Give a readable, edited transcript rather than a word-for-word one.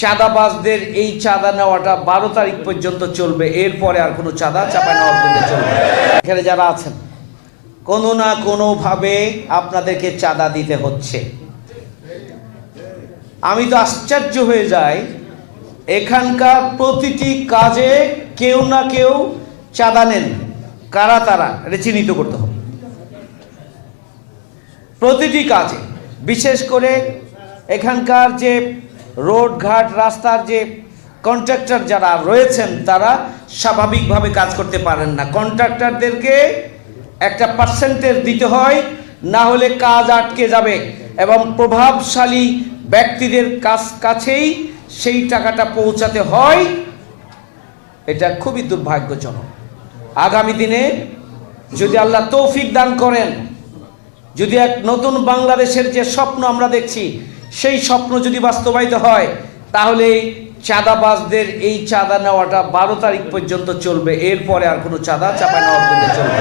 চাঁদাবাজদের এই চাঁদা নেওয়াটা 12 তারিখ পর্যন্ত চলবে, এরপরে আর কোনো চাঁদা চাপায় নেওয়ার জন্য চলবে। এখানে যারা আছেন কোনো না কোনোভাবে আপনাদেরকে চাঁদা দিতে হচ্ছে। আমি তো আশ্চর্য হয়ে যাই, এখানকার প্রতিটি কাজে কেউ না কেউ চাঁদা নেন। কারা তারা এটা চিহ্নিত করতে হবে। প্রতিটি কাজে, বিশেষ করে এখানকার যে রোডঘাট রাস্তার যে কন্ট্রাক্টর যারা রয়েছেন তারা স্বাভাবিকভাবে কাজ করতে পারেন না। কন্ট্রাক্টরদেরকে একটা পার্সেন্টেজ দিতে হয়, না হলে কাজ আটকে যাবে এবং প্রভাবশালী ব্যক্তিদের কাছেই সেই টাকাটা পৌঁছাতে হয়। এটা খুবই দুর্ভাগ্যজনক। আগামী দিনে যদি আল্লাহ তৌফিক দান করেন, যদি এক নতুন বাংলাদেশের যে স্বপ্ন আমরা দেখছি সেই স্বপ্ন যদি বাস্তবায়িত হয়, তাহলে চাঁদাবাজদের এই চাঁদা নেওয়াটা 12 তারিখ পর্যন্ত চলবে, এরপরে আর কোনো চাঁদা চাপায় নেওয়ার জন্য চলবে।